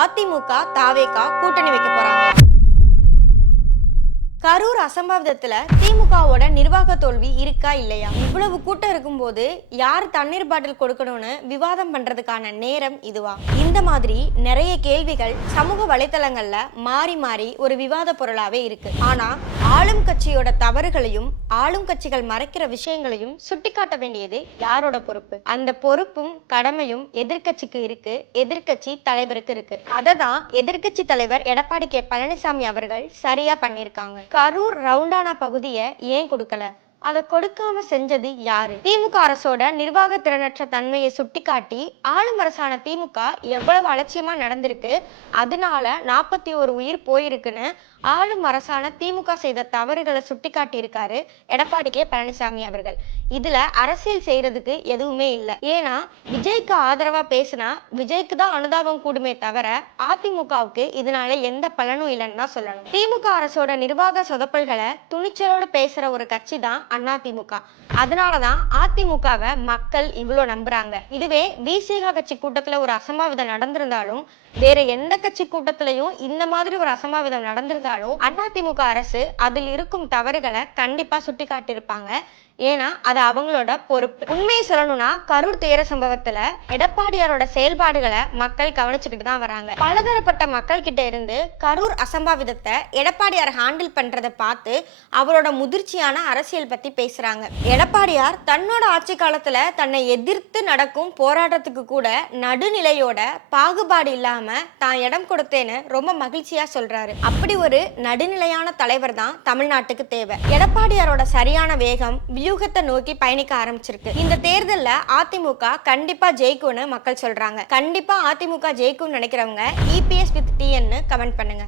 அதிமுக தாவேகா கூட்டணி வைக்க போறாங்க. கரூர் அசம்பாவிதத்துல திமுகவோட நிர்வாக தோல்வி இருக்கா இல்லையா? இவ்வளவு கூட்டம் இருக்கும்போது யார் தண்ணீர் பாட்டில் கொடுக்கணும்னு விவாதம் பண்றதுக்கான நேரம் இதுவா? இந்த மாதிரி நிறைய கேள்விகள் சமூக வலைத்தளங்கள்ல மாறி மாறி ஒரு விவாத பொருளாவே இருக்கு. ஆனா ஆளும் கட்சியோட தவறுகளையும் ஆளும் கட்சிகள் மறைக்கிற விஷயங்களையும் சுட்டிக்காட்ட வேண்டியது யாரோட பொறுப்பு? அந்த பொறுப்பும் கடமையும் எதிர்கட்சிக்கு இருக்கு, எதிர்கட்சி தலைவருக்கு இருக்கு. அததான் எதிர்கட்சி தலைவர் எடப்பாடி கே பழனிசாமி அவர்கள் சரியா பண்ணிருக்காங்க. கரூர் ரவுண்டானா பகுதியை ஏன் கொடுக்கல? அதை கொடுக்காம செஞ்சது யாரு? திமுக அரசோட நிர்வாக திறனற்ற தன்மையை சுட்டிக்காட்டி ஆளும் அரசான திமுக எவ்வளவு அலட்சியமா நடந்திருக்கு, அதனால 41 உயிர் போயிருக்குன்னு ஆளும் அரசான திமுக செய்த தவறுகளை சுட்டிக்காட்டி இருக்காரு எடப்பாடி கே பழனிசாமி அவர்கள். இதுல அரசியல் செய்யறதுக்கு எதுவுமே இல்லை. ஏன்னா விஜய்க்கு ஆதரவா பேசினா விஜய்க்கு தான் அனுதாபம் கூடுமே தவிர அதிமுகவுக்கு இதனால எந்த பலனும் இல்லைன்னு தான் சொல்லணும். திமுக அரசோட நிர்வாக சொதப்பல்களை துணிச்சலோட பேசுற ஒரு கட்சி தான் அதிமுக. அதனாலதான் அதிமுகவை மக்கள் இவ்வளவு நம்புறாங்க. இதுவே விசிக கட்சி கூட்டத்துல ஒரு அசம்பாவிதம் நடந்திருந்தாலும், வேற எந்த கட்சி கூட்டத்திலையும் இந்த மாதிரி ஒரு அசம்பாவிதம் நடந்திருந்தாலும் அதிமுக அரசு அதில் இருக்கும் தவறுகளை கண்டிப்பா சுட்டி காட்டியிருப்பாங்க. ஏன்னா அது அவங்களோட பொறுப்பு. உண்மையை சொல்லணும்னா கரூர் தேர சம்பவத்துல எடப்பாடியாரோட செயல்பாடுகளை மக்கள் கவனிச்சுக்கிட்டு தான் வராங்க. பலதரப்பட்ட மக்கள் கிட்ட இருந்து கரூர் அசம்பாவிதத்தை எடப்பாடியார் ஹேண்டில் பண்றதை பார்த்து அவரோட முதிர்ச்சியான அரசியல் பத்தி பேசுறாங்க. எடப்பாடியார் தன்னோட ஆட்சி காலத்துல தன்னை எதிர்த்து நடக்கும் போராட்டத்துக்கு கூட நடுநிலையோட பாகுபாடு இல்லாம தான் இடம் கொடுத்தேன்னு ரொம்ப மகிழ்ச்சியா சொல்றாரு. அப்படி ஒரு நடுநிலையான தலைவர் தான் தமிழ்நாட்டுக்கு தேவை. எடப்பாடியாரோட சரியான வேகம் வியூகத்தை நோக்கி பயணிக்க ஆரம்பிச்சிருக்கு. இந்த தேர்தல்ல அதிமுக கண்டிப்பா ஜெயிக்கும்னு மக்கள் சொல்றாங்க. கண்டிப்பா அதிமுக ஜெயிக்கும்னு நினைக்கிறவங்க EPS with TN கமெண்ட் பண்ணுங்க.